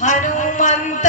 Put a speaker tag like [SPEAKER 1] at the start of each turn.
[SPEAKER 1] Hanumantha